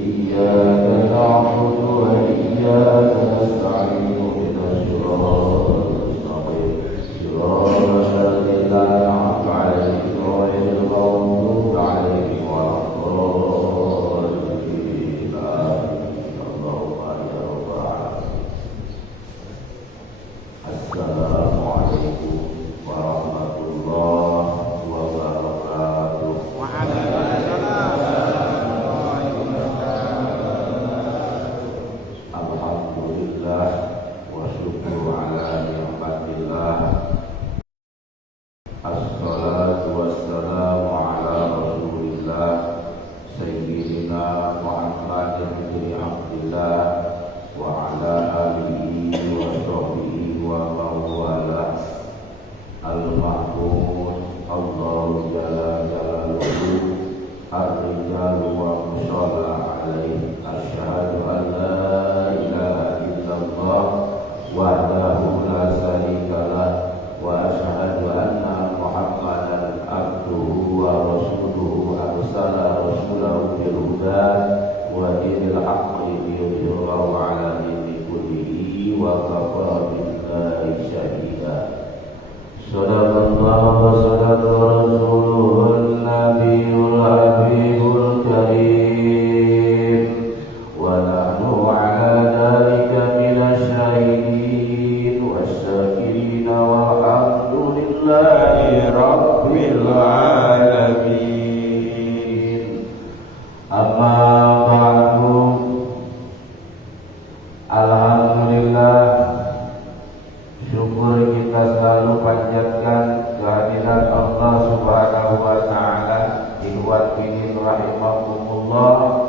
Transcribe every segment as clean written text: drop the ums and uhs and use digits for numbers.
إياك نعبد وإياك نستعين اهدنا الصراط المستقيم صراط الذين أنعمت عليهم غير المغضوب عليهم ولا الضالين اللهم يا رب العالمين. السلام عليكم ورحمة الله وبركاته. Alhamdulillah wa syukur ala ni'matillah. Assalatu wassalamu ala rasulillah Sayyidina Muhammadin bin Abdillah wa ala alihi wa sahbihi wa mawala. Al-Mahmud Allahu jalla jalaluhu ar-rijalu wa musalla alaihi. Asyhadu an la ilaha illallah wahdahu la syarikalah wa asyhadu anna Muhammadan abduhu wa rasuluhu arsala rasulahu bil huda wa dinil haqqi liyudhhirahu ala dini kullihi wa kafa billahi shahida. Sadaqallahu wa sadaqa rasuluhun nabiyul habibul karim wa nahnu ala dhalika minasy syahidin wasyakirin walhamdulillahi rabbil alamin. Amma ba'du. Alhamdulillah, syukur kita selalu panjatkan kehadiran Allah Subhanahu wa taala. Ikhwan fillah rahimakumullah.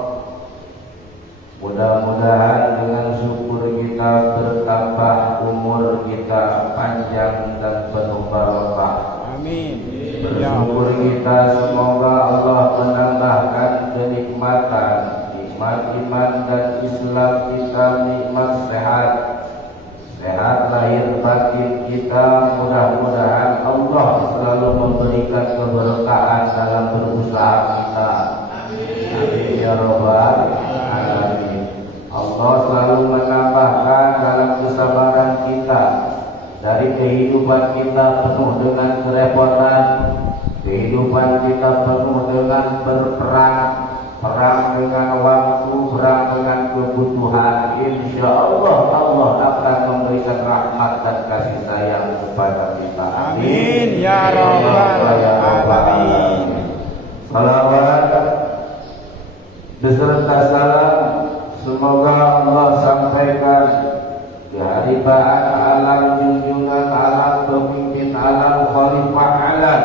Mudah-mudahan dengan syukur kita bertambah umur kita panjang dan penuh barokah. Amin. Bersyukur kita semoga Allah menambahkan kenikmatan, nikmat iman dan Islam kita, nikmat sehat lahir batin kita. Mudah-mudahan Allah selalu memberikan keberkahan dalam berusaha kita. Amin ya rabbal alamin. Allah selalu menambahkan dalam kesabaran kita. Dari kehidupan kita penuh dengan kerepotan, kehidupan kita penuh dengan berperang, perang dengan waktu, perang dengan kebutuhan. Insya Allah Allah akan memberikan rahmat dan kasih sayang kepada kita. Amin ya rabbal alamin. Salawat beserta salam semoga Allah sampaikan kehadiran alam junjungan alam pemimpin alam khalifah alam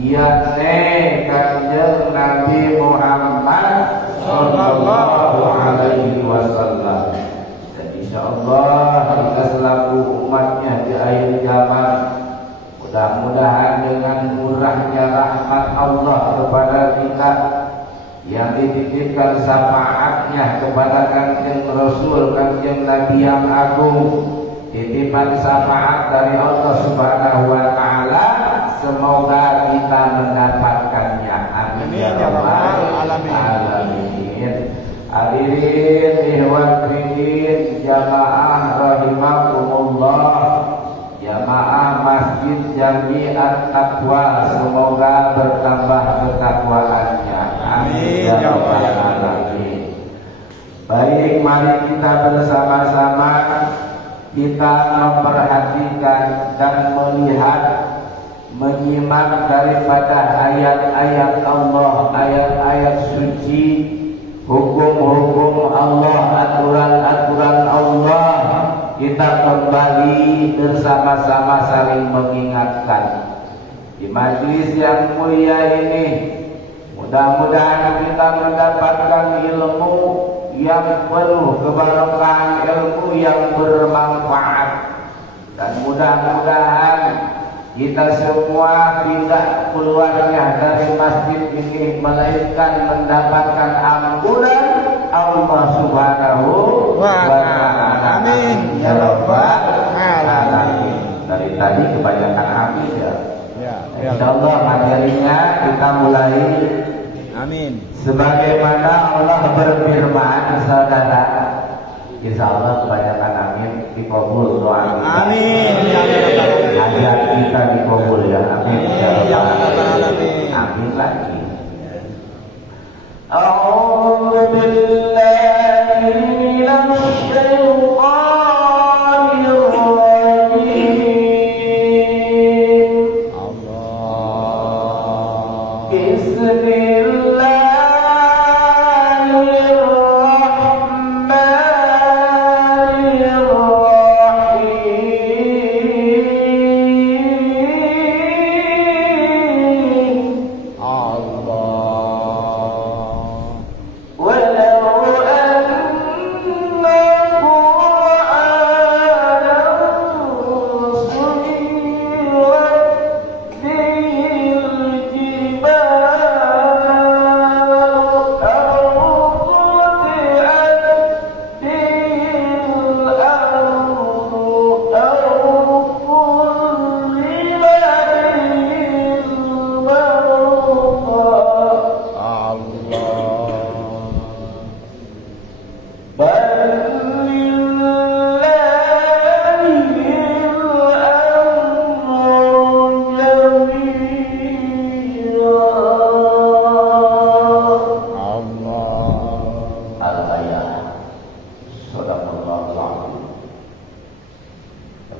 yakni Kanjeng Nabi Muhammad sallallahu alaihi wasallam. Dan insyaallah kita selaku umatnya di akhir zaman, mudah-mudahan dengan murahnya rahmat Allah kepada kita yang dititipkan syafaatnya kepada Kanjeng Rasul, Kanjeng Nabi yang agung, titipan syafaat dari Allah Subhanahu wa taala, semoga kita mendapatkannya. Amin ya rabbal alamin. Hadirin ikhwan fillah jamaah rahimakumullah, jamaah Masjid Jami'at Taqwa, semoga bertambah ketakwaannya. Amin ya rabbal alamin. Baik, mari kita bersama-sama kita memperhatikan dan melihat, menyimak daripada ayat-ayat Allah, ayat-ayat suci, hukum-hukum Allah, aturan-aturan Allah. Kita kembali bersama-sama saling mengingatkan di majelis yang mulia ini. Mudah-mudahan kita mendapatkan ilmu yang penuh keberkahan, ilmu yang bermanfaat, dan mudah-mudahan kita semua tidak keluarnya dari masjid ini melainkan mendapatkan ampunan Allah Subhanahu wa taala. Amin ya rabbal alamin. Dari tadi kebanyakan amin ya. Insyaallah materinya kita mulai. Amin. Sebagaimana Allah berfirman saudara, insya Allah kebanyakan amin dikabul doa kita. Amin. Hajat kita dikabul ya. Amin. Ya Rabbal Alamin. Amin lagi. A'udzu billahi minasy syaithanir rajim. Allah.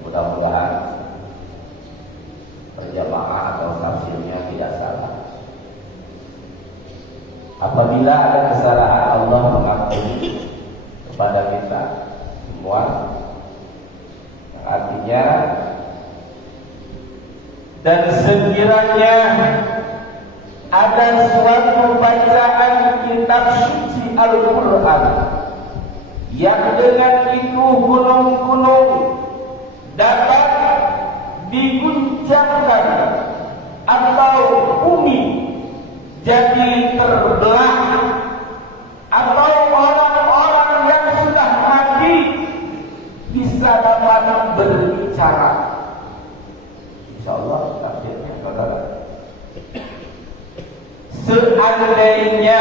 Mudah-mudahan berjamaah atau tafsirnya tidak salah. Apabila ada kesalahan, Allah mengampuni kepada kita semua. Artinya, dan sekiranya ada suatu bacaan kitab suci Al-Quran yang dengan itu gunung-gunung dapat diguncangkan atau bumi jadi terbelah, atau orang-orang yang sudah mati bisa dapat berbicara. Insyaallah tafsirnya saudara. Seandainya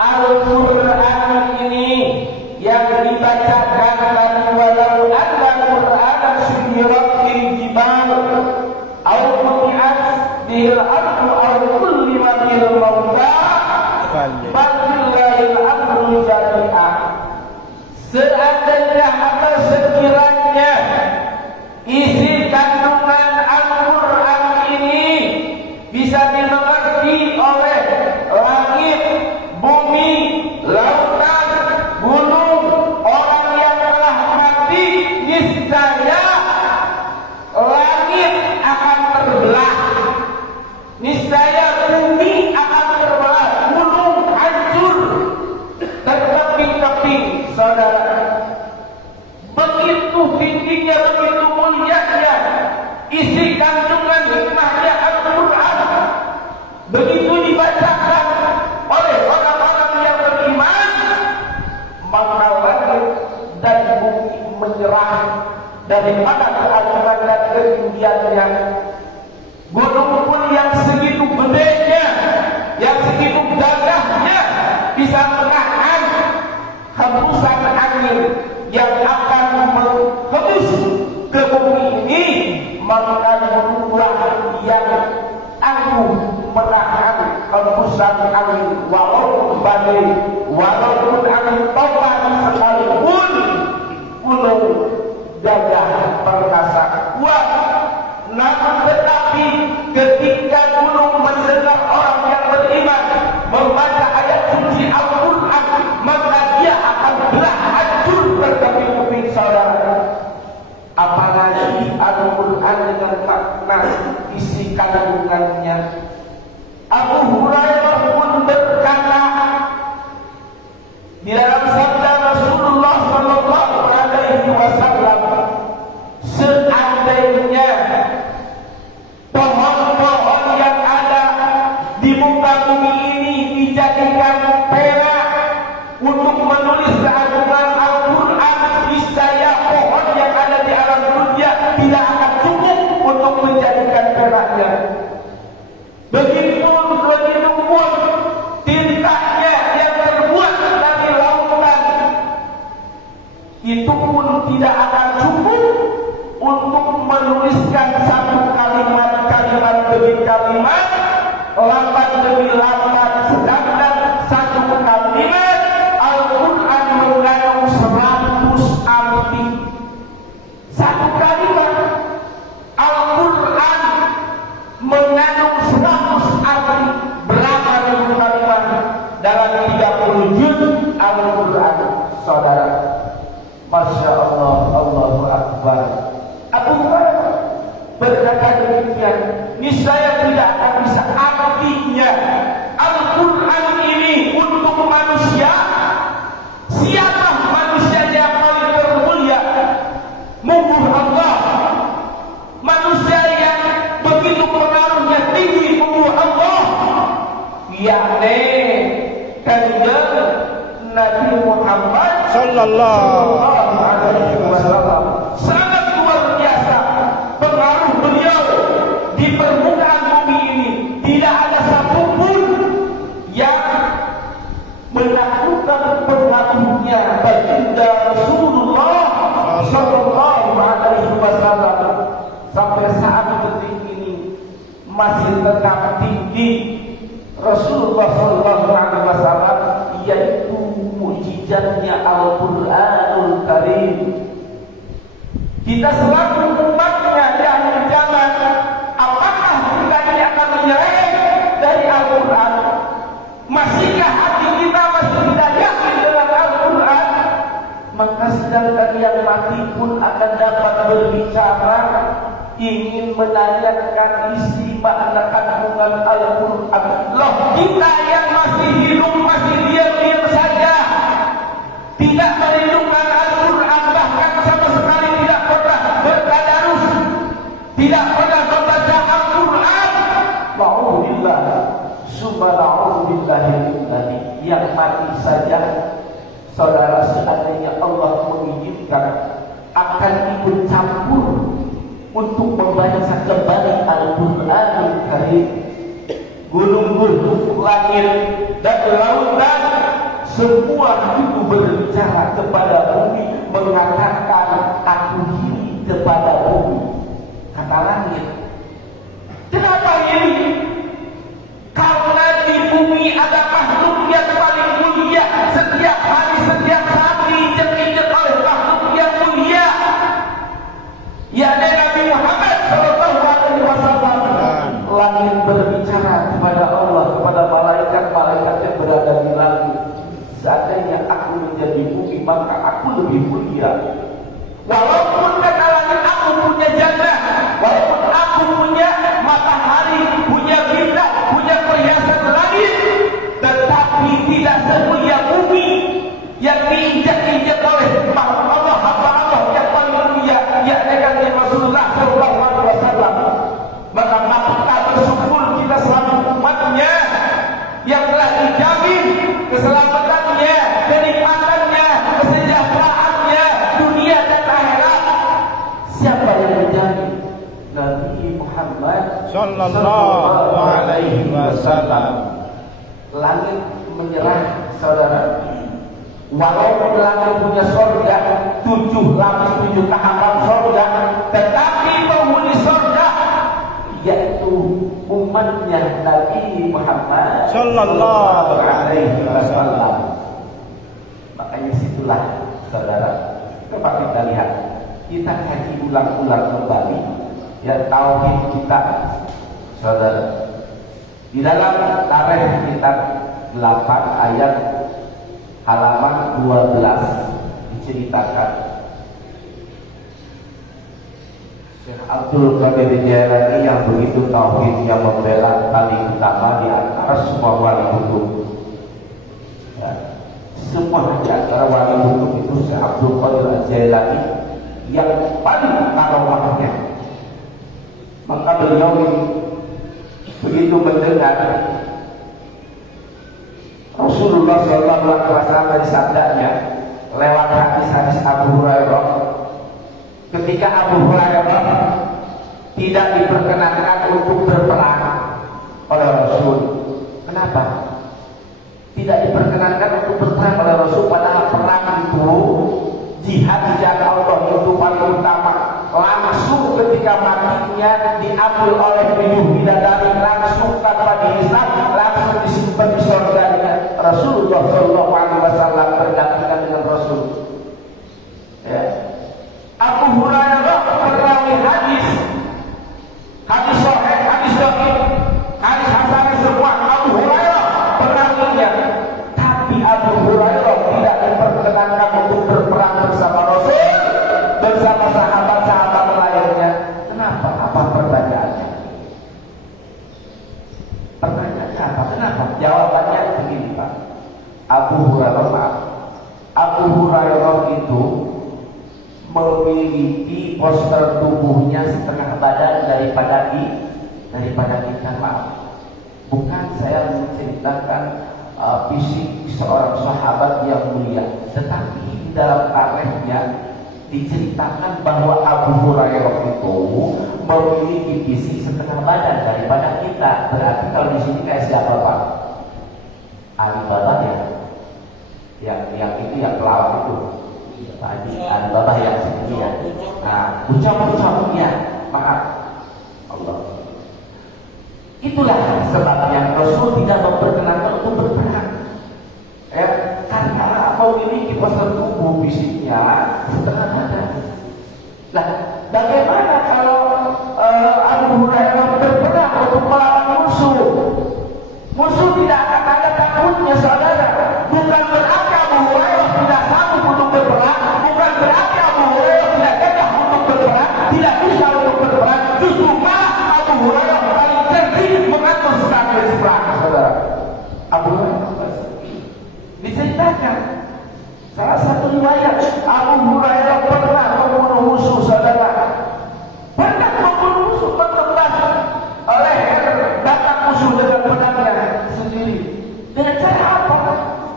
Al-Quran ini yang dibacakan tadi, walau anna Qur'anan suyirat fil jibal aw quti'at bihil ardu aw kullima bil mauta ballillahil amru jami'a. Seandainya atau sekiranya isi kandungan Al-Quran ini bisa dimengerti oleh langit, bumi, lautan, gunung, orang yang telah mati, niscaya langit akan terbelah, niscaya bumi akan terbelah, gunung hancur terkeping-keping. Saudara, begitu tingginya, begitu mulianya isi kandungan hikmahnya Al-Quran, begitu dibacakan oleh orang-orang yang beriman, maka langit dan bumi menyerah daripada keagungan dan ketinggiannya. Gunung pun yang segitu gedenya, yang segitu gagahnya, bisa menahan hembusan angin yang akan menghembus ke bumi ini, maka gununglah yang angkuh menahan hembusan angin, walaupun badai, walaupun angin topan sekalipun, gunung gagah perkasa kuat. Namun tetapi ketika gunung mendengar orang yang beriman membaca ayat suci Al-Quran, maka dia akan belah hancur berkeping-keping. Saudara, apalagi Al-Quran dengan makna isi kandungannya. Abu Hurairah pun berkata, tidak akan cukup untuk menuliskan satu kalimat demi kalimat, lambat demi lambat, sedangkan satu kalimat Al-Quran mengandung 100 arti. Satu kalimat Al-Quran mengandung 100 arti. Berapa ribu kalimat dalam 30 juz Al-Quran, saudara? Masya Allah, Allahu Akbar. Abu Hurairah berkata demikian, niscaya tidak akan bisa artinya Al-Quran ini untuk manusia. Siapa manusia yang paling termulia? Mubuh Allah. Manusia yang begitu pengaruhnya tinggi, mubuh Allah, yakni kanjeng Nabi Muhammad Sallallahu alaihi wasallam. Sangat luar biasa pengaruh beliau di permukaan bumi ini. Tidak ada satupun yang melakukan pengaruhnya baginda Rasulullah sallallahu alaihi wasallam sampai saat detik ini masih tetap tinggi. Rasulullah sallallahu alaihi wasallam yaitu mukjizatnya Al-Qur'anul Karim. Kita selaku umatnya di akhir zaman, apakah kita ini akan menyerah dari Al-Quran? Masihkah hati kita masih tidak yakin dengan Al-Quran? Maka sedangkan yang mati pun akan dapat berbicara, ingin menanyakan isi makna kandungan Al-Quran. Loh, kita yang masih hidup masih diam-diam saja, tidak merindukan Al-Quran, bahkan sama sekali tidak pernah bertadarus, tidak pernah membaca Al-Quran. Ma'udillah, subhanallah, yang mati saja, saudara, seandainya Allah mengizinkan, akan ikut campur untuk membaca kembali Al-Quranul Karim. Gunung-gunung, langit dan lautan semua itu berbicara kepada bumi, mengatakan aku iri kepada bumi. Kata langit, kenapa ini? Karena di bumi ada makhluk yang paling mulia. Setiap hari, setiap saat diinjak-injak oleh makhluk yang mulia, yakni Nabi Muhammad sallallahu alaihi wasallam. Langit berbicara kepada Allah, kepada malaikat-malaikat yang berada di langit. Seandainya aku menjadi bumi, maka aku lebih mulia. Walaupun kata langit aku punya jannah, walaupun aku punya matahari, punya bintang, punya perhiasan langit, tetapi tidak semulia bumi yang diinjak-injak oleh Allah, hamba Allah yang paling mulia, yakni Nabi Rasulullah sallallahu alaihi wasallam. Maka matukah bersyukur kita selalu umatnya yang telah dijamin keselamatannya, kenikmatannya, kesejahteraannya dunia dan akhirat. Siapa yang menjamin? Nabi Muhammad Sallallahu alaihi wasallam. Langit menyerah, saudara. Walaupun langit punya surga, 7 lapis 7 tahapan surga, tetapi penghuni surga yaitu umatnya Nabi Muhammad Sallallahu alaihi wasallam. Makanya situlah, saudara, coba kita lihat, kita kaji ulang-ulang kembali ya tauhid kita, saudara. Di dalam Tarikh kitab 8 ayat halaman 12 diceritakan Syekh Abdul Qadir Jailani yang begitu tauhid, yang membela paling utama di antara semua wali hukum. Ya, semua di antara wali hukum itu Syekh Abdul Qadir Jailani yang paling karomahnya. Maka beliau begitu mendengar Rasulullah SAW dari sabdanya lewat hadis-hadis Abu Hurairah, ketika Abu Hurairah tidak diperkenankan untuk berperang oleh Rasul. Kenapa? Tidak diperkenankan untuk berperang oleh Rasul, padahal perang itu jihad di jalan Allah itu paling utama. Langsung ketika matinya diambil oleh 7 bidadari, langsung tanpa dihisab, langsung disimpan di surga dengan Rasulullah Shallallahu Alaihi Wasallam, bergantikan dengan Rasul. Ya. Abu Hurairah perawi hadis sahih, hadis dhaif, hadis hasan semua Abu Hurairah perawinya. Tapi Abu Hurairah tidak diperkenankan untuk berperang bersama Rasul, bersama sahabat-sahabat lainnya. Kenapa? Apa pertanyaannya? Pertanyaannya apa? Kenapa? Jawabannya begini, Pak. Abu Hurairah itu memiliki postur tubuhnya setengah badan daripada kita, Pak. Bukan saya menceritakan fisik seorang sahabat yang mulia, tetapi di dalam tariknya diceritakan bahwa Abu Hurairah itu memiliki fisik setengah badan daripada kita. Berarti kalau di sini kayak siapa, Pak? Ali Baba ya, yang itu yang pelawak itu. Pak Ali Baba yang segini ya. Nah, ucap-ucap ya, maaf Allah. Itulah sebabnya Rasul tidak memperkenankan untuk berperang. Ya, karena memiliki postur tubuh fisiknya setengah badan. Nah, bagaimana kalau Abu Hurairah berperang untuk melawan musuh? Musuh tidak akan ada takutnya, saudara. Bukan berarti Abu Hurairah tidak sanggup untuk berperang, bukan berarti Abu Hurairah tidak gagah untuk berperang, tidak bisa untuk berperang. Justru malah Abu Hurairah paling cerdik mengatur strategi perang, saudara. Abu Hurairah diceritakan salah satu riwayat, Abu Hurairah pernah membunuh musuh, saudara. Pernah membunuh musuh, menembas leher batang musuh dengan pedangnya sendiri. Dengan cara apa?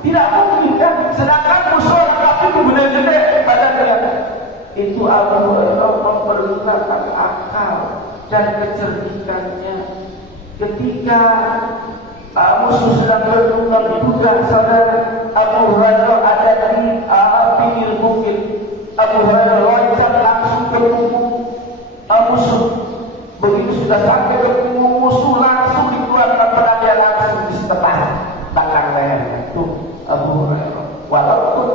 Tidak mungkin kan? Sedangkan musuh orang kafir gede-gede badannya. Itu Abu Hurairah mempergunakan akal dan kecerdikannya. Ketika musuh sedang berduga-duga, saudara, Abu Hurairah ada di pinggir bukit. Abu Hurairah loncat langsung ke punggung musuh. Begitu sudah sampai ke punggung musuh, langsung dikeluarkan pedangnya, langsung disetelah belakang leher. Itu Abu Hurairah. Walaupun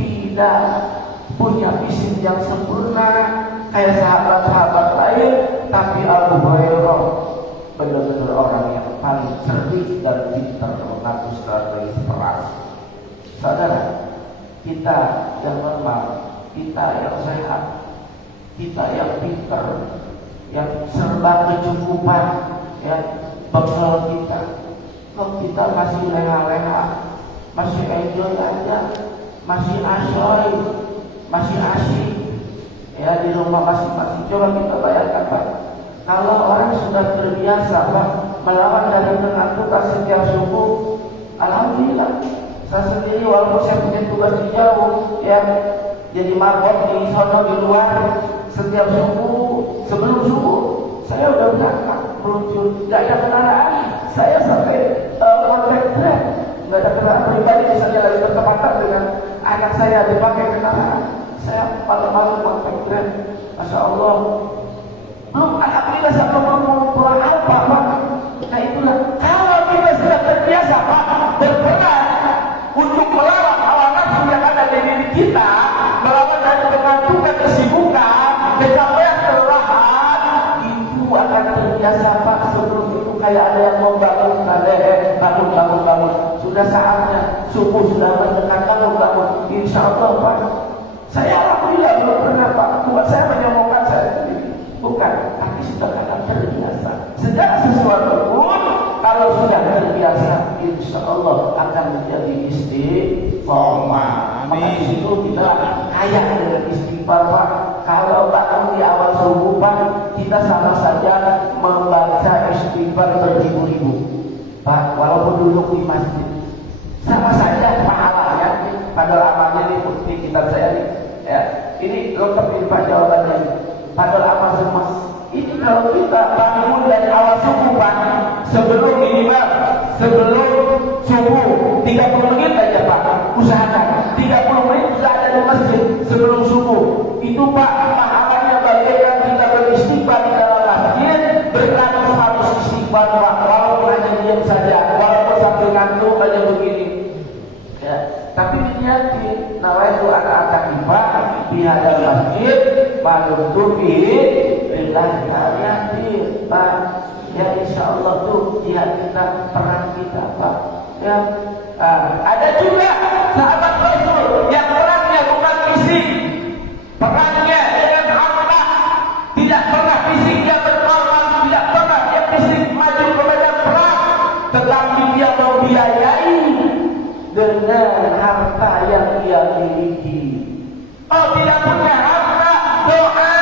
tidak punya fisik yang sempurna kayak sahabat-sahabat lain, tapi Abu Hurairah benar-benar orang yang paling cerdik dan pintar mengatur strategi perang. Saudara, kita yang normal, kita yang sehat, kita yang pintar, yang serba kecukupan, ya, bekal kita. Kalau kita masih leha-leha, masih enjoy aja, masih asoy, masih asyik, ya, di rumah masing-masing. Coba kita bayangkan, Pak. Kalau orang sudah terbiasa, Pak, melawan dari tengah tugas setiap subuh, alhamdulillah. Saya sendiri walaupun saya punya tugas di jauh, ya, jadi marbot di sono di luar, setiap subuh, sebelum subuh, saya udah berangkat meluncur. Tidak ada kendaraan, saya sampai kontak Grab, nggak ada kendaraan pribadi. Misalnya lagi bertepatan dengan anak saya dipakai kendaraan, saya malam-malam kontak Grab. Masya Allah. Belum alhamdulillah sampai mau pulang apa, Pak. Nah itulah, kalau kita sudah terbiasa, Pak, berperang untuk melawan hawa nafsu yang ada di diri kita, melawan dari pengantukan, kesibukan, kecapean, kelelahan, itu akan terbiasa, Pak. Sebelum itu kayak ada yang membangunkan, bangun. Sudah saatnya, subuh sudah mendekat, bangun. Insya Allah, Pak. Saya alhamdulillah belum pernah, Pak. Buat saya menyombongkan saya sendiri. Bukan, tapi sudah kadang terbiasa. Segala sesuatu pun kalau sudah terbiasa, insya Allah akan menjadi istiqomah. Maka di situ kita kaya dengan istighfar, Pak. Kalau bangun di awal subuh, Pak, kita sama saja membaca istighfar beribu-ribu, Pak. Walaupun duduk di masjid, sama saja pahalanya. Padahal amalnya ini bukti kita saya nih, ya. Ini lengkap ini, Pak, jawabannya. Padahal amal semua. Ini kalau kita bangun dari awal subuh, Pak, sebelum minimal sebelum subuh 30 menit aja, Pak, usahakan 30 menit sudah ada di masjid. Sebelum Itu Pak, pahalanya bagaikan kita beristighfar di dalam masjid, beratus ratus istighfar Pak, walaupun hanya diam saja, walaupun sambil ngantuk aja begini. Ya, tapi diniatin, nawaitu ana atakifah di hadal masjid, manuntu bihi lillahi ta'ala Pak. Ya insya Allah tuh jihad kita, perang kita Pak. Ya, ada juga sahabat Rasul yang perangnya bukan fisik, perangnya dengan harta, tidak pernah fisik dia berkorban, tidak pernah dia fisik maju ke medan perang, tetapi dia membiayai dengan harta yang dia miliki. Oh, tidak punya harta, doa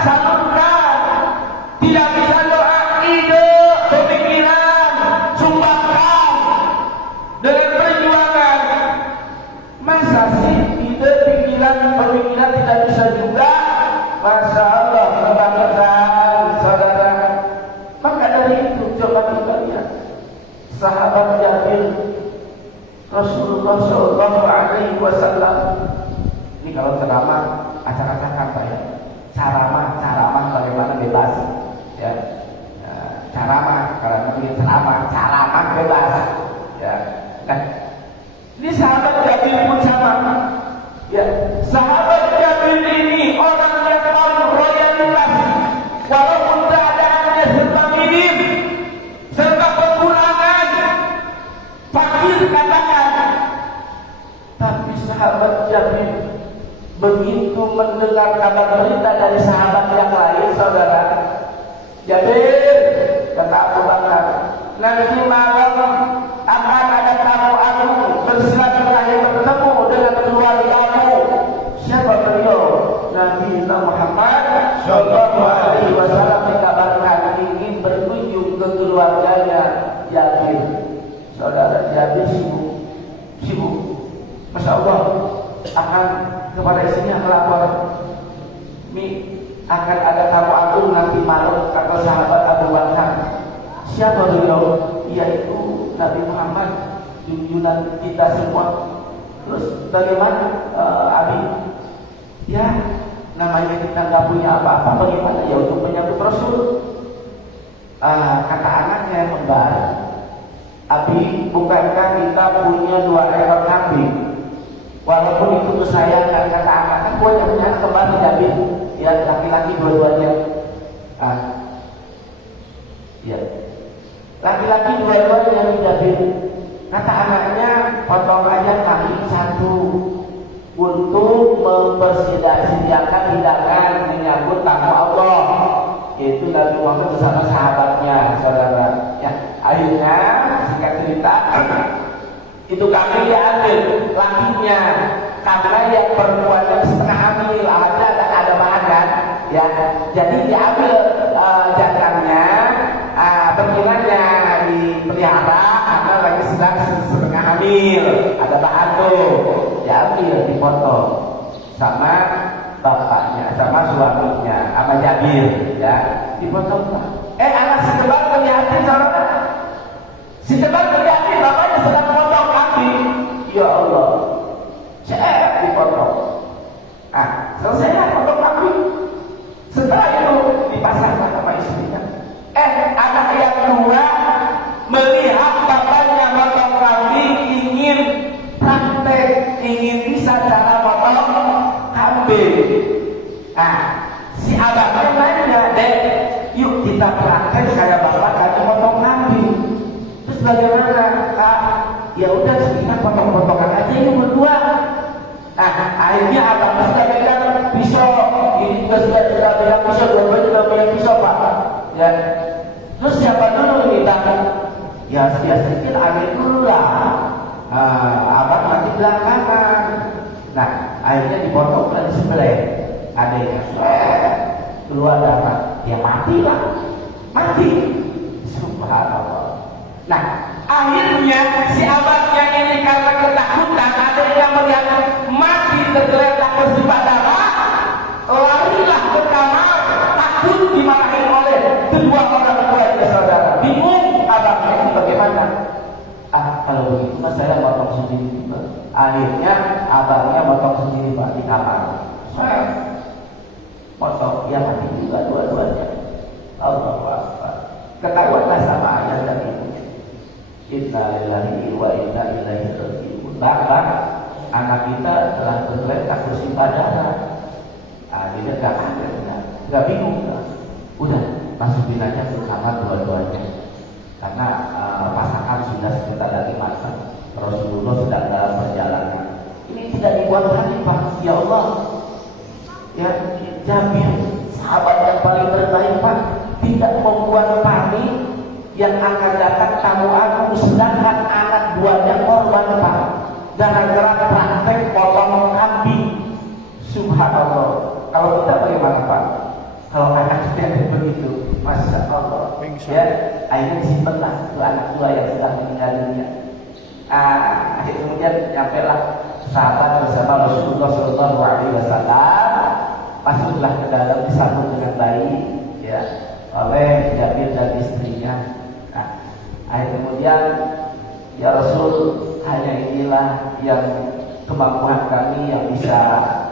salurkan. Tidak bisa doa, ide, pemikiran, sumbangkan dengan perjuangan. Masa sih ide, pikiran, pemikiran tidak bisa juga? Masya Allah, kebangetan saudara. Maka dari itu coba kita lihat sahabat Jabir Rasulullah Shallallahu Alaihi Wasallam. Ini kalau ceramah acak-acak apa ya? Ceramah bagaimana bebas, ya. Ceramah kalau mungkin ceramah bebas, ya. Nah, ini sahabat Jabir pun sama, ya. Sahabat Jabir ini orang yang paling loyalitas, walaupun keadaannya serba minim, serba kekurangan, fakir katakan, tapi sahabat Jabir begitu mendengar kabar berita dari sahabat yang lain, saudara, Jabir kata Abu Bakar, nanti malam akan ada tamu agung bersilaturahmi bertemu dengan keluargamu. Siapa beliau? Nabi Muhammad Shallallahu Alaihi Wasallam dikabarkan ingin berkunjung ke keluarganya Jabir. Saudara Jabir sibuk, Masya Allah, akan kepada istrinya melapor, Mi akan ada tamu agung nanti malam, kata sahabat Abu Bakar. Siapa beliau? Yaitu Nabi Muhammad, junjungan kita semua. Terus bagaimana Abi? Ya, namanya kita nggak punya apa-apa, bagaimana ya untuk menyambut Rasul? Kata anaknya kembar, Abi, bukankah kita punya 2 ekor kambing? Walaupun itu kesayangan, kata anak, kan boleh punya kembali Nabi, ya laki-laki dua-duanya, ya laki-laki dua-duanya Nabi. Kata anaknya, potong aja kambing 1 untuk mempersediakan hidangan menyambut tamu Allah, yaitu Nabi Muhammad bersama sahabatnya, saudara. Ya, akhirnya singkat cerita, itu kambing diambil lakinya, karena yang perempuannya setengah hamil, alatnya ada bahan kan, ya. Jadi diambil jantannya, betinanya dipelihara karena lagi sedang setengah hamil, ada bahan tuh, diambil, dipotong sama bapaknya, sama suaminya, sama Jabir, ya, dipotong. Anak si Tebar kelihatan, saudara, si Tebar kelihatan bapaknya sedang potong kambing. Ya Allah, dipotong. Selesai potong kambing. Setelah itu dipasangkan sama istrinya. Anak yang 2 melihat bapaknya potong kambing, ingin praktek, ingin bisa cara potong kambing. Si abangnya nanya, Dek, yuk kita praktek kayak bapak kamu potong kambing. Terus bagaimana? Ya udah kita potong-potongan aja ini berdua. Akhirnya abang sudah pegang pisau, ini juga sudah pegang pisau, dua-duanya juga pegang pisau Pak. Ya. Terus siapa dulu ini tamu? Ya sedikit ambil dulu lah. Abang nanti belakangan. Nah, akhirnya dipotong dan disembelih. Adanya keluar darah, ya mati lah, mati. Subhanallah. Nah, akhirnya si abangnya ini karena ketakutan, ada yang melihat mati tergeletak bersimbah darah, larilah ke kamar, takut dimarahin oleh kedua orang tuanya, saudara. Bingung abangnya ini bagaimana? Kalau begitu mas saya potong sendiri. Akhirnya abangnya potong sendiri Pak di kamar. potong, ya mati juga dua-duanya. Allahu Akbar. Ketahuanlah sama ayah dan ibunya. Inna lillahi wa inna ilaihi raji'un. Bahkan anak kita telah bergerak bersimpah darah. Dia gak ada, gak bingung. Udah masukin aja ke kamar dua-duanya. Karena pasangan sudah sebentar lagi matang. Rasulullah sedang dalam perjalanan. Ini tidak dibuat hati, Pak. Ya Allah, ya Jabir, sahabat yang paling terbaik, Pak, tidak membuat panik yang akan datang tamu agung, sedangkan anak buahnya korban, Pak, gara-gara praktek potong kambing. Subhanallah. Kalau kita bagaimana, Pak? Kalau anak kita yang begitu, Masya Allah, ya, akhirnya disimpanlah itu anak tua yang sedang meninggal dunia. Kemudian nyampailah sahabat bersama Rasulullah SAW, masuklah ke dalam, disambut dengan baik, ya, oleh Jabir dan istrinya. Kemudian, ya Rasul, hanya inilah yang kemampuan kami yang bisa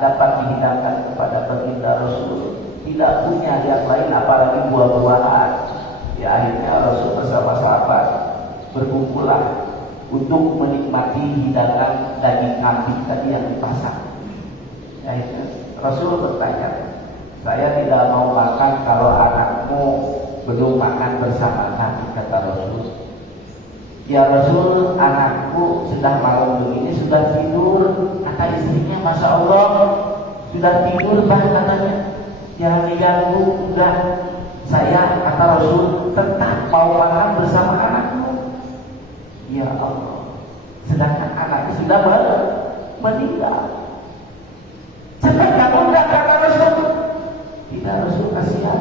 dapat dihidangkan kepada baginda Rasul. Tidak punya yang lain apalagi buah-buahan. Ya, akhirnya Rasul bersama sahabat berkumpullah untuk menikmati hidangan daging kambing tadi yang dipasang. Akhirnya Rasul bertanya, saya tidak mau makan kalau anakmu belum makan bersama kami, kata Rasul. Ya Rasul, anakku sudah malam begini sudah tidur, kata istrinya. Masya Allah, sudah tidur, bah, katanya. Jangan diganggu, enggak. Saya, kata Rasul, tetap mau makan bersama anakmu. Ya Allah, sedangkan anaknya sudah meninggal. Cepat kamu, enggak, kata Rasul. Tidak, Rasul, kasihan,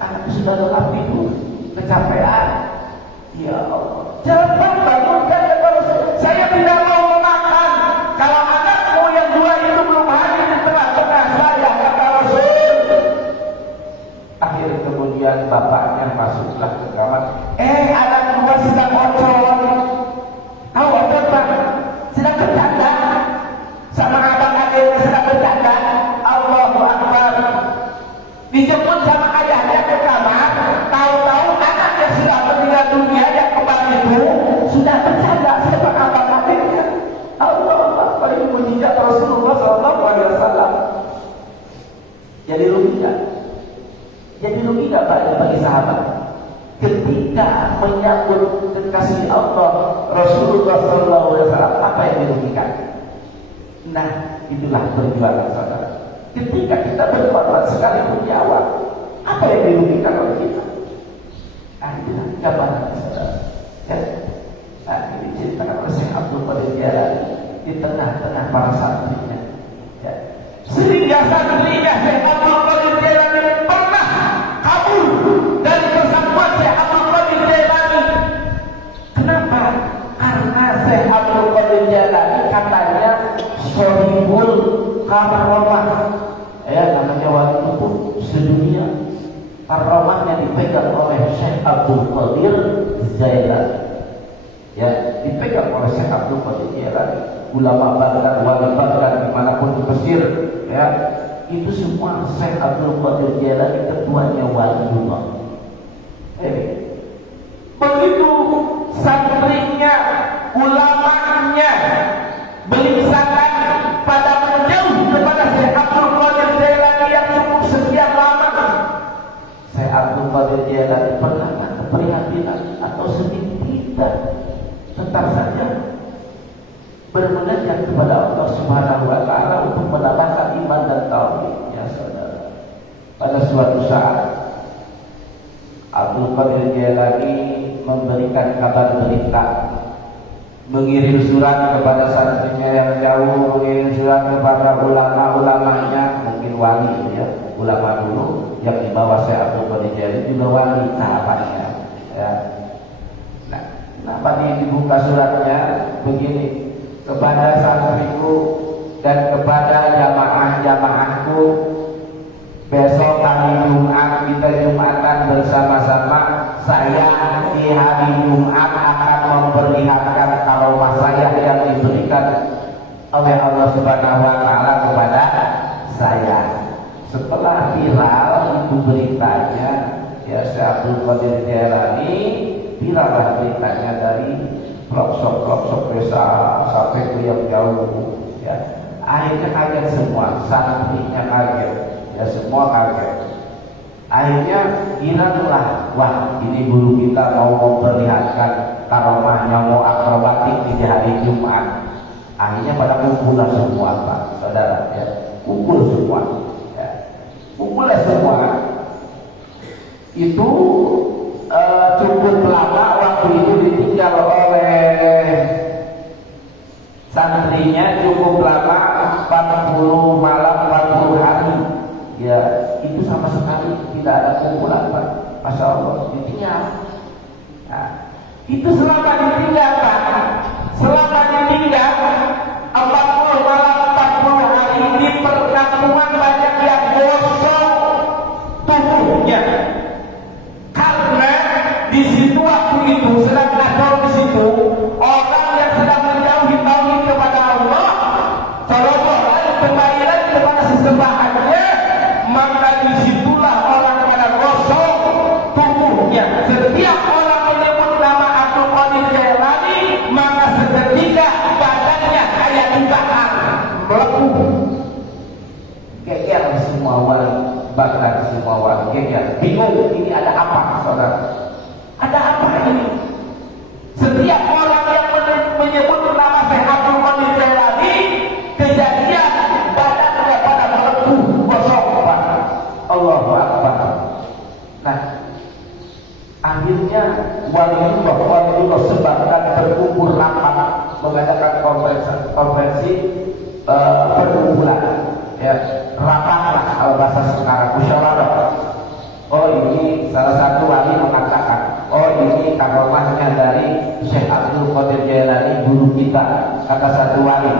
anaknya sudah lelap tidur, kecapean. Ya Allah, cepat bangunkan, kata Rasul. Saya tidak mau makan kalau anakmu yang dua itu belum hadir di tengah-tengah saya, kata Rasul. Akhirnya kemudian bapaknya masuklah ke kamar. Anak dua sedang ocon. Tahu ocon, Pak? Sedang bercanda. Sama abang adiknya sedang bercanda. Allahu Akbar. Dijemput sama ayahnya ke kamar. Tahu-tahu anak yang sudah meninggal dunia yang kemarin itu sudah bercanda sama abang adiknya. Allahu Akbar. Ini mujizat Rasulullah SAW. Jadi rugi gak? Jadi rugi gak bagi sahabat? Ketika menyambut kekasih Allah Rasulullah SAW, apa yang dirugikan? Nah, itulah perjuangan saudara. Ketika kita berkorban sekalipun nyawa, apa yang dirugikan oleh kita? Itulah gambaran saudara. Ini diceritakan oleh Syekh Abdul Qadir Jailani di tengah-tengah para santrinya. Sehingga santrinya Syekh Abdul Qadir Jailani pernah kabur dari persatuan Syekh Abdul Qadir Jailani. Kenapa? Karena Syekh Abdul Qadir Jailani katanya Sohibul Karamah. Namanya wali itu sedunia. Karamahnya dipegang oleh Syekh Abdul Qadir Jailani. Dipegang oleh Syekh Abdul Qadir Jailani. Ulama Baghdad, wali Baghdad dimanapun di Mesir, itu semua Syekh Abdul Qadir Jailani ketuanya waliullah. Begitu santrinya, ulamanya belisakan pada menjauh kepada Syekh Abdul Qadir Jailani yang cukup sekian lama, Syekh Abdul Qadir Jailani pernah keprihatinan atau sedih? Tidak, tetap saja bermunajat kepada Allah Subhanahu wa Ta'ala untuk mendapatkan iman dan tauhid. Ya saudara, pada suatu saat Abdul Qadir Jailani memberikan kabar berita, mengirim surat kepada santrinya yang jauh, mengirim surat kepada ulama-ulamanya, mungkin wali, ya, ulama dulu yang di bawah Syekh Abdul Qadir Jailani juga wali tahapannya, ya. Nah, dibuka suratnya begini: kepada santriku dan kepada jamaah-jamaahku, besok hari Jumat kita Jumatan bersama-sama. Saya di hari Jumat akan memperlihatkan karomah saya yang diberikan oleh Allah Subhanahu wa Ta'ala kepada saya. Setelah viral itu beritanya, ya Syekh Abdul Qadir Jailani virallah beritanya dari pelosok-pelosok desa sampai ke yang jauh, ya. Akhirnya kaget semua, santrinya kaget, ya semua kaget. Akhirnya kiranya, wah ini guru kita mau memperlihatkan karomahnya, mau akrobatik di hari Jumat. Akhirnya pada kumpul semua, Pak, saudara, ya, kumpul semua, ya. Kumpul semua. Itu cukup lama waktu itu ditinggal oleh santrinya, cukup lama 40 malam 40 hari, ya. Itu sama sekali tidak ada kumpulan, Pak. Masya Allah, ditinggal. Nah, itu selama ditinggal, Pak, selama ditinggal 40 malam 40 hari di perkampungan banyak yang gosong tubuhnya, karena di situ waktu itu sedang kacau di situ orang yang sedang menjauhi tauhid kepada Allah, serobohan kembali lagi kepada sesembahannya, maka disitulah orang pada gosong tubuhnya. Setiap orang menyebut nama Abdul Qadir Jailani, maka seketika badannya kayak dibakar, melepuh. Geger semua wali, bakar semua wali, geger. Bingung ini ada apa, saudara? Ada apa ini? Setiap orang yang menyebut nama Syekh Abdul Qadir Jailani, kejadian badannya pada melepuh, gosong, Pak. Allahu Akbar. Nah, akhirnya waliullah sebabkan berkumpul rapat, mengadakan konferensi perkumpulan, ya, rapatlah kalau bahasa sekarang, musyawarah. Oh ini salah satu wali mengatakan, oh ini karomahnya dari Syekh Abdul Qadir Jailani, guru kita, kata satu wali.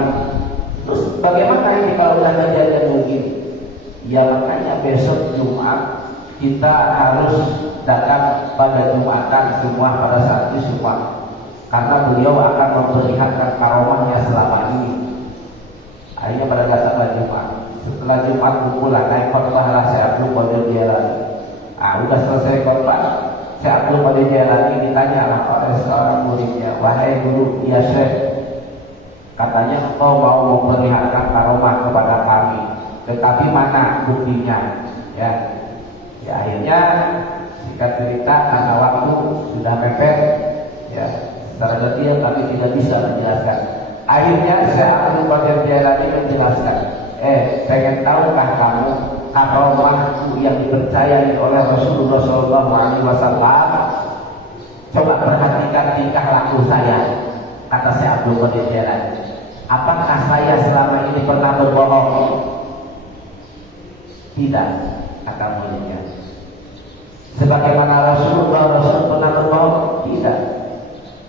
Terus bagaimana ini kalau udah kejadian mungkin? Ya makanya besok Jumat kita harus datang pada Jumatan semua, pada saat itu semua, karena beliau akan memperlihatkan karomahnya selama ini. Akhirnya pada datanglah Jumat. Setelah Jumat kumpulan naik khotbahlah Syekh Abdul Qadir Jailani. Udah selesai khotbah, Syekh Abdul Qadir Jailani ditanya oleh seorang muridnya, wahai guru, ya Syekh, katanya engkau mau memperlihatkan karomah kepada kami, tetapi mana buktinya? Ya, ya akhirnya singkat cerita karena waktu sudah mepet, ya secara detail kami tidak bisa menjelaskan. Akhirnya Syekh Abdul Qadir Jailani menjelaskan, pengen tahukah kamu karomahku yang dipercayai oleh Rasulullah SAW? Coba perhatikan tingkah laku saya, kata Syekh Abdul Qadir Jailani. Apakah saya selama ini pernah berbohong? Tidak, kata muridnya. Sebagaimana Rasul pernah berbohong? Tidak.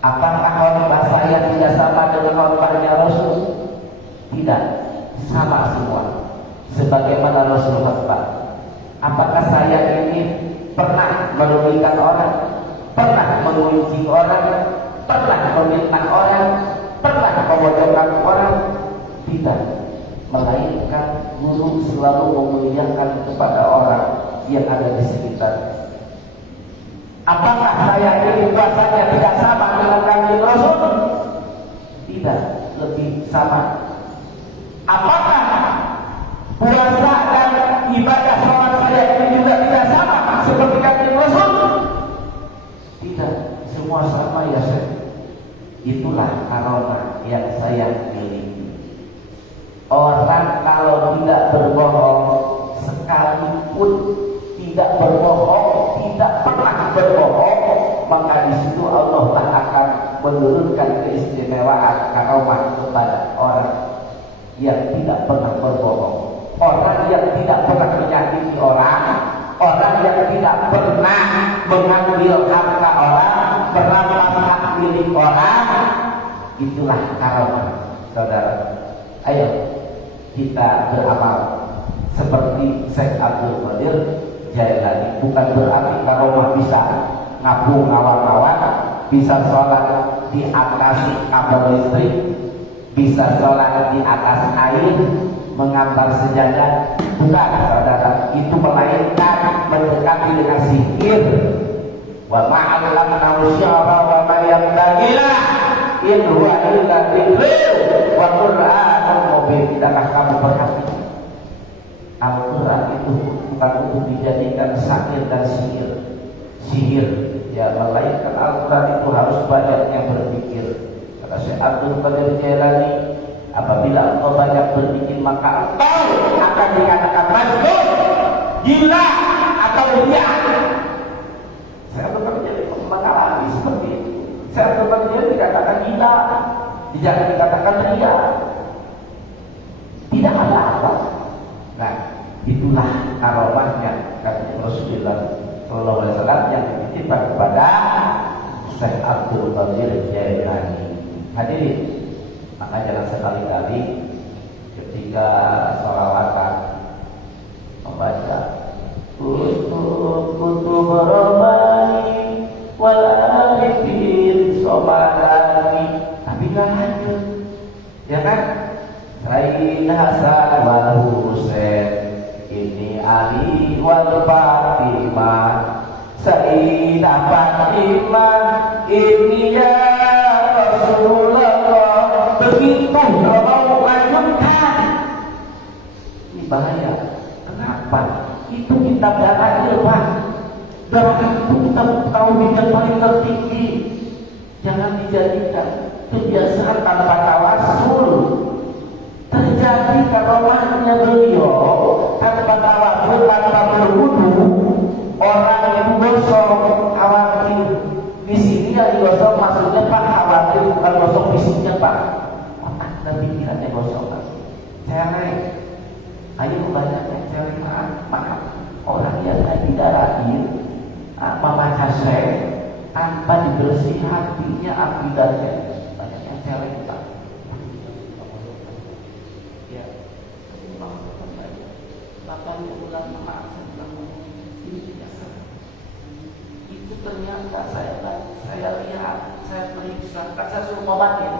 Apakah khotbah saya tidak sama dengan khotbahnya Rasul? Tidak, sama semua. Sebagaimana Rasul khotbah. Apakah saya ini pernah merugikan orang? Pernah mengunci orang? Pernah memfitnah orang? Pernah memojokkan orang? Tidak. Melainkan guru selalu memuliakan kepada orang yang ada di sekitar. Apakah saya ini puasanya tidak sama dengan Kanjeng Rasul? Tidak, lebih sama. Apakah puasa dan ibadah sholat saya ini juga tidak sama seperti Kanjeng Rasul? Tidak, semua sama ya Syekh. Itulah karomah yang saya miliki. Orang kalau tidak berbohong, sekalipun tidak berbohong, tidak pernah berbohong, maka di situ Allah akan menurunkan keistimewaan karomah kepada orang yang tidak pernah berbohong, orang yang tidak pernah menyakiti orang, orang yang tidak pernah mengambil harta orang, merampas hak milik orang. Itulah karomah, saudara. Ayo kita beramal seperti Syekh Abdul Qadir Jailani. Bukan berarti karomah bisa ngabung ngawang-ngawang, bisa sholat di atas kabel listrik, bisa sholat di atas air, mengantar sejadah, bukan saudara, itu melainkan mendekati dengan sihir. Wa ma'allamna syara wa ma yabtagila in huwa illa dzikrun wa qur'anun mubin. Tidaklah kamu perhatikan, Al-Quran itu bukan untuk dijadikan sihir dan sihir ya, melainkan Al-Quran itu harus banyak yang berpikir. Kata Syekh Abdul Qadir Jailani, apabila engkau banyak berpikir maka engkau akan dikatakan majnun, gila atau dia. Saya bekerja mengalami seperti itu. Saya bekerja dikatakan gila, jangan dikatakan dia. Tidak ada apa. Nah, itulah karomahnya kata Rasulullah Sallallahu Alaihi Wasallam yang dititipkan kepada Syekh Abdul Qadir Jailani. Hadirin, maka jangan sekali-kali ketika sholawatan membaca kutub Rabbani wal arifin somadani, tapi nggak lanjut, ya kan? Selain Hasan wal Husain, ini Ali wal Fatimah, Sayyidah Fatimah, ini ya Rasulullah. Begitu kalau mau lanjutkan, ini bahaya. Kenapa? Itu kitab darah ilmu. Darah itu kita tahu yang paling tertinggi. Jangan dijadikan kebiasaan tanpa tawasul. Terjadi karomahnya beliau tanpa tawasul, tanpa berwudu, orang yang gosok khawatir. Di sini yang digosok maksudnya Pak khawatir, bukan gosok fisiknya Pak, otak dan pikirannya gosok. Celeng, ayo banyaknya celeng, maaf. Orang yang lagi darahin membaca syekh tanpa dibersih hatinya, akidahnya, banyaknya celeng Pak. Ya, bapaknya ulama maaf ini tidak salah. Itu ternyata saya lihat, saya periksa, kan saya suruh ngobatin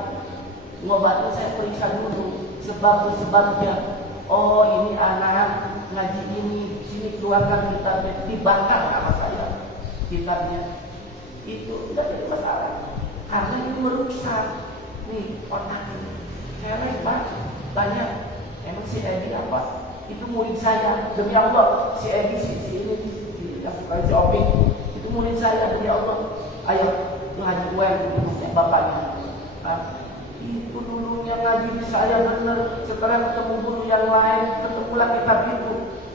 saya periksa dulu sebabnya. Oh, ini anak ngaji ini, sini keluarkan kitabnya, dibakar sama saya kitabnya. Itu tidak jadi masalah, karena ini merusak nih otak ini. Celeng Pak, banyak. Emang si Edi apa? Itu murid saya, demi Allah. Si Edi si ini yang suka si Opik, itu murid saya, demi Allah. Ayo, itu Haji Wen, itu bapaknya. Itu dulunya ngaji di saya benar. Setelah ketemu guru yang lain, ketemulah kitab itu.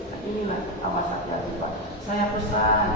Nah, inilah awas hati-hati Pak. Saya pesan,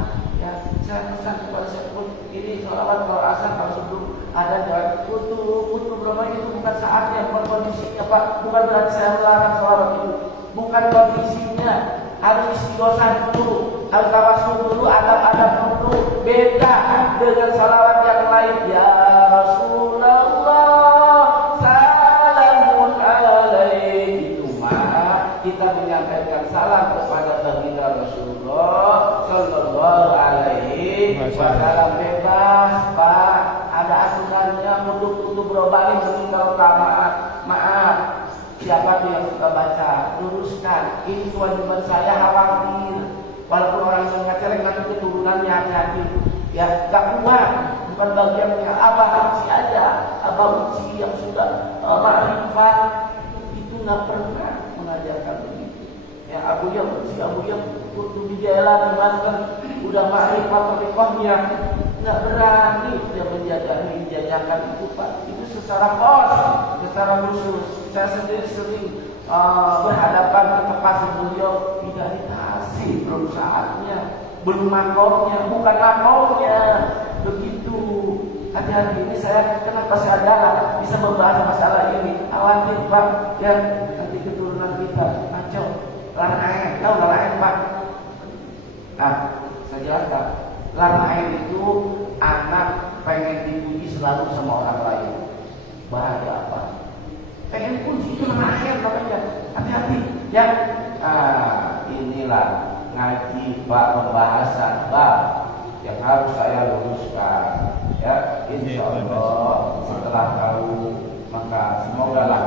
ya, saya pesan kepada saya pun ini sholawat kalau asar, kalau sebelum ada jalan kutu berapa itu bukan saatnya, bukan kondisinya Pak. Bukan berarti saya melarang sholawat itu, bukan kondisinya. Harus istighosah dulu, harus tawasul dulu, adab-adab dulu. Beda dengan sholawat yang lain. Ya Rasulullah, salamun alaih. Itu mah kita menyampaikan salam kepada baginda Rasulullah Sallallahu Alaihi Wasallam. Bebas Pak, ada aturannya. Untuk berobani meninggal maaf. Siapa tuh yang suka baca, luruskan. Ini kewajiban saya, khawatir. Walaupun orang yang ngaceleng nanti keturunannya hati-hati. Ya, gak kuat. Bukan bagiannya. Abah uci aja. Abah uci yang sudah ma'rifat itu gak pernah mengajarkan begitu. Ya, Abu yang uci, Abu yang kudu dijalan, dimaskan. Udah ma'rifat terlihatnya. Gak berani dia menjajakan itu Pak. Itu secara kos, secara khusus. Saya sendiri sering berhadapan ke tempat beliau, tidak dikasih, belum saatnya, belum makomnya, bukan makomnya. Begitu. Hati-hati, ini saya kenapa saya ada bisa membahas masalah ini. Khawatir Pak, ya nanti keturunan kita kacau. Lanaen, tahu lanaen Pak? Nah, saya jelaskan. Lanaen itu anak pengen dipuji selalu sama orang lain. Bahaya apa? Pengen puji itu lanaen namanya. Hati-hati, ya. Inilah ngaji Pak, pembahasan bab yang harus saya luruskan. Ya, insya Allah setelah tahu maka semoga lah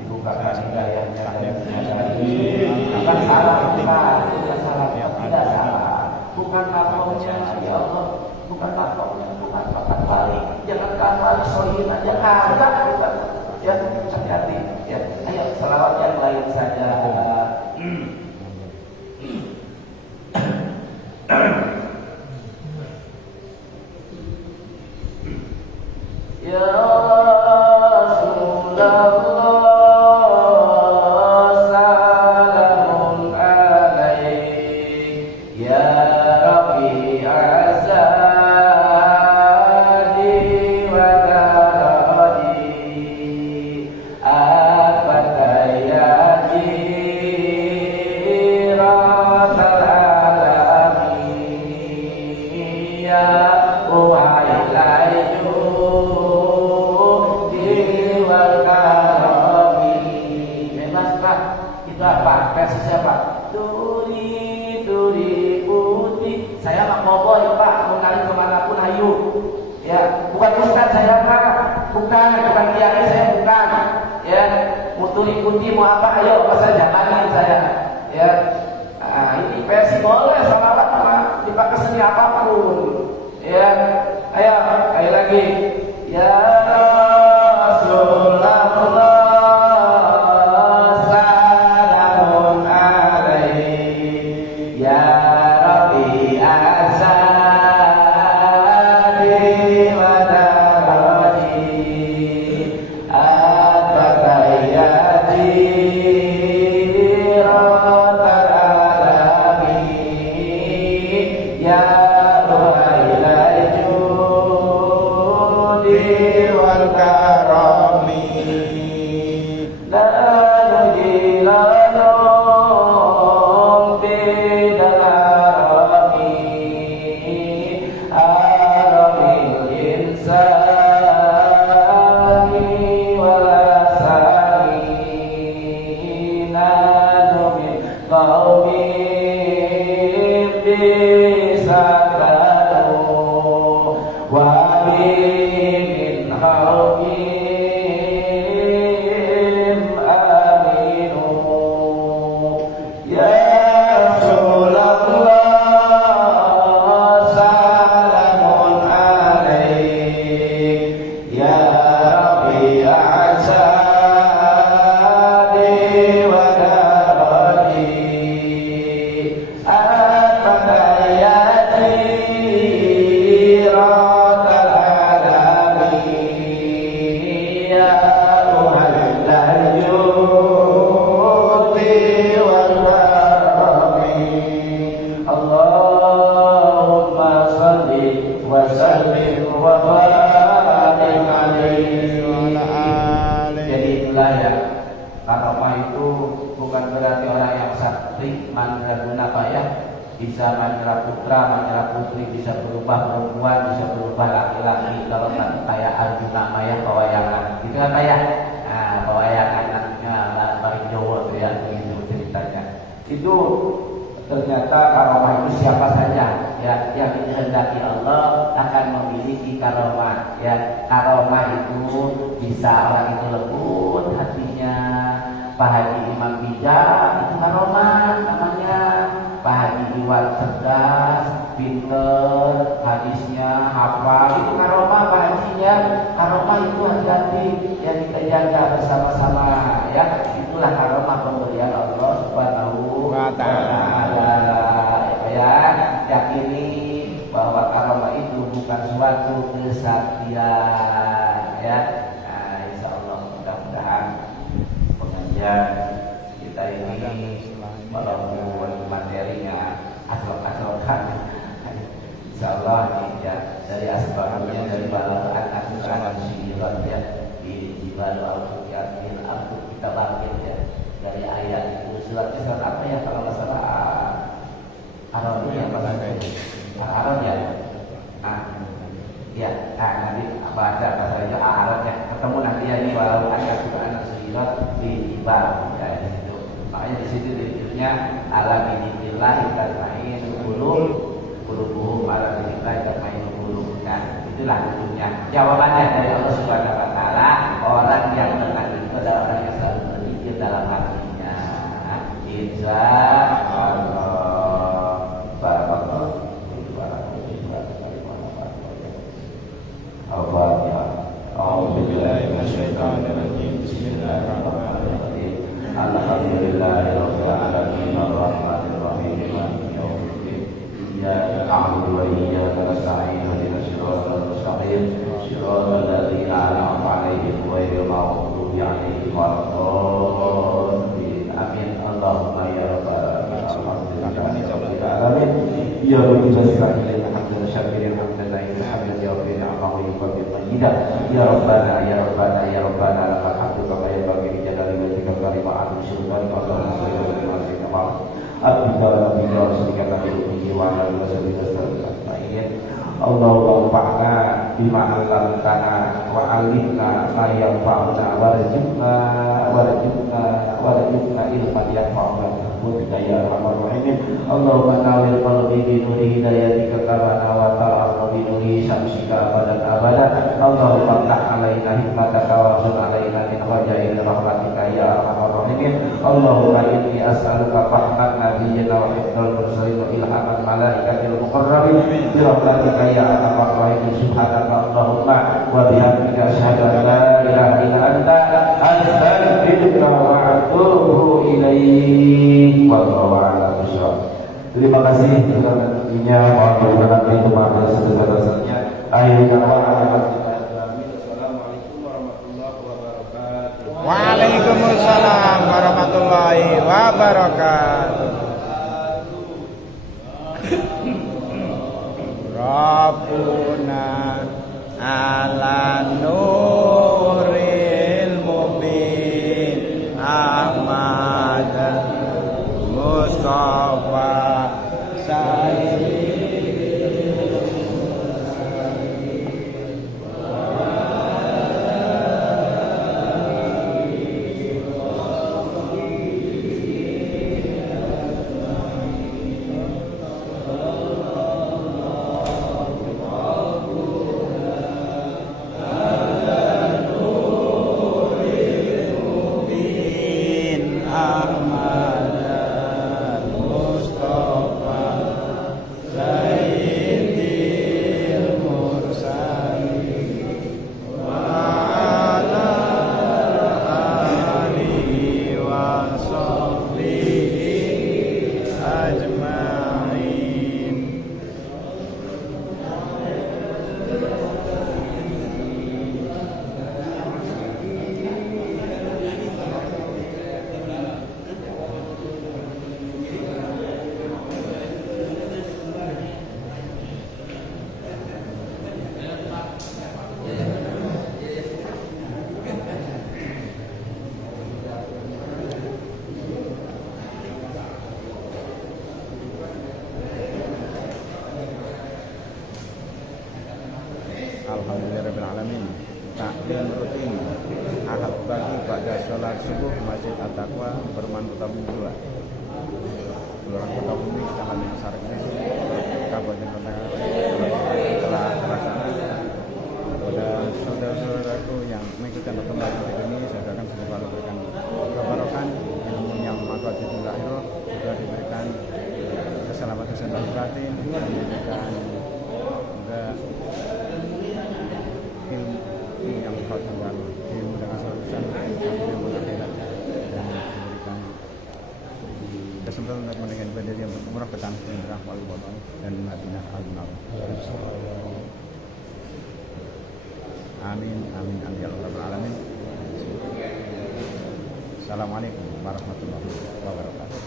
dibukakan hidayahnya dan Bukan salah, bukan, tidak salah, tidak salah. Bukan makomnya, ya Allah. Bukan makomnya, bukan makan balik. Jangan balik sohin aja, ada, bukan. Ya, hati-hati. Ya, ayo selawat yang lain saja. Ya Rasulullah. Ikuti mau apa, ayo pasal jalanin saya. Ya, nah, ini versi boleh salawat dipakai seni apapun. Ya, ayo lagi. Ya Rasulullah. Bisa mantra putra, mantra putri, bisa berubah perempuan, bisa berubah laki-laki. Kalau kayak Arjuna Maya pewayangan, gitu kan Pak ya? Nah, pewayangan anaknya Bari Jawa tuh ya, begitu ceritanya. Itu ternyata karomah itu siapa saja ya yang dikehendaki Allah akan memiliki karomah. Ya, karomah itu bisa orang itu lembut hatinya. Pak Haji Imam Bijak itu karomah namanya. Pak Haji Iwan cerdas, pinter, hadisnya hafal, itu karomah Pak Hajinya. Karomah itu hati-hati yang kita jaga bersama-sama ya. Itulah karomah pemberian Allah Subhanahu wa Ta'ala. Ya, yakini bahwa karomah itu bukan suatu kesaktian ya. Nah, insya Allah mudah-mudahan pengajian kita ini walaupun materinya asal-asalkan, insyaallah ya dari asbabnya dari balakan akan sirat ya di jibal al-yakin aku kita bangkit ya dari ayat itu. Surat apa ya kalau masalah Arabi ya Arab ya nanti baca bahasa itu Arab ya ketemu nanti ya ini walau ayat Quran sirat di jibal ya di situ. Makanya di situ judulnya ala bidillah tatmain qulubuhum ala bidillah tatmain qulubuhum. Nah, itulah judulnya. Jawabannya dari Allah Subhanahu wa Ta'ala, orang yang dengan itu adalah orang yang selalu berzikir dalam hatinya. Bismillah. Barakallah. Al-Fatihah. A'udzubillahi minasyaitonir rajim. Bismillahirrahmanirrahim. Alhamdulillahirabbil alamin arrahmanir rahim maliki yaumiddin. Iyyaka na'budu wa iyyaka nasta'in ihdinas siratal mustaqim siratal ladzina an'amta 'alaihim ghairil maghdubi 'alaihim waladdallin. Amin. Allahumma ya rabbal alamin. Ya rabbi jazakallahu khairan syakirin hamdan hamdan ya rabbi ni'amahu wa bihamdihi. Ya rabbana ya rabbana ya rabbana lakal hamdu kama yanbaghi li jalali wajhika karimati sultanika wa ta'ala Abdika wa Nabiyika wa Rasulika Nabihi wa ala alihi wa sahbihi. Allahumma fa'na bima 'allamtana wa 'allimna ma yanfa'una warzuqna ilman yanfa'una wa bika ya arhamar rahimin. Allahumma nawwir qalbi bi nuri hidayatika kama nawwarta bi nuri syamsika abadan. Allahumma ftah 'alaina hikmataka wa anzur 'alaina min khazaini rahmatika ya arhamar rahimin. Allahumma inni as'aluka fahman nabiyyina wa hifdzal mursalin wa ilhaman malaikatil muqarrabin bi rahmatika ya arhamar rahimin. Subhanaka Allahumma wa bihamdika asyhadu an la ilaha illa anta astaghfiruka wa atubu ilaik. Wallahu a'lam bishawab. Terima kasih kerana tentunya mohon berkenan itu pada sebesar-besarnya. Akhirnya Assalamualaikum warahmatullahi wabarakatuh. Waalaikumsalam warahmatullahi wabarakatuh. Rabbuna ala nuril mubin Ahmad Mustafa Sayyid. Alhamdulillahirrahmanirrahim. Taklim rutin Ahad pagi pada sholat subuh Masjid At-Taqwa Perumahan Kota Bumi 2 Kelurahan Kota Bumi Kecamatan Sarkis Kabupaten Kota telah terlaksana. Kepada saudara-saudaraku yang mengikuti pertemuan ini, saya akan selalu berikan kebarokan ilmu yang manfaat di dunia akhirat, juga diberikan keselamatan secara batin, diberikan juga ilmu yang khotbah, ilmu dengan solusi ilmu akhirat, dan memberikan kesempatan untuk mendengar ibadah yang berumrah ke tanah Indra wal Badan dan Madinah al-Munawwarah. Amin amin amin ya rabbal alamin. Assalamualaikum warahmatullahi wabarakatuh.